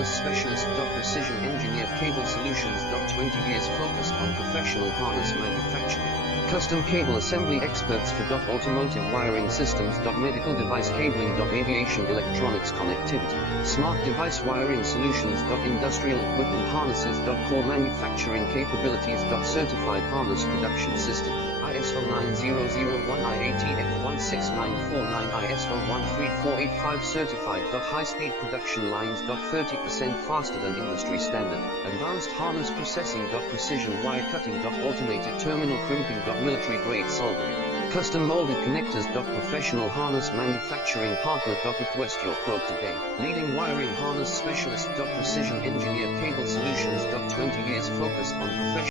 harness specialist. Precision engineered cable solutions. 20 years focused on professional harness manufacturing. Custom cable assembly experts for automotive wiring systems. Medical device cabling. Aviation electronics connectivity. Smart device wiring solutions. Industrial equipment harnesses. Core manufacturing capabilities. Certified harness production system. ISO 9001 IATF 16949 ISO 13485 certified. High-speed production lines. 30% faster than industry standard. Advanced harness processing. Precision wire cutting. Automated terminal crimping. Military grade solvent. Custom molded connectors. Professional harness manufacturing partner. Request your quote today. Leading wiring harness specialist. Precision engineered cable solutions. 20 years focused on professional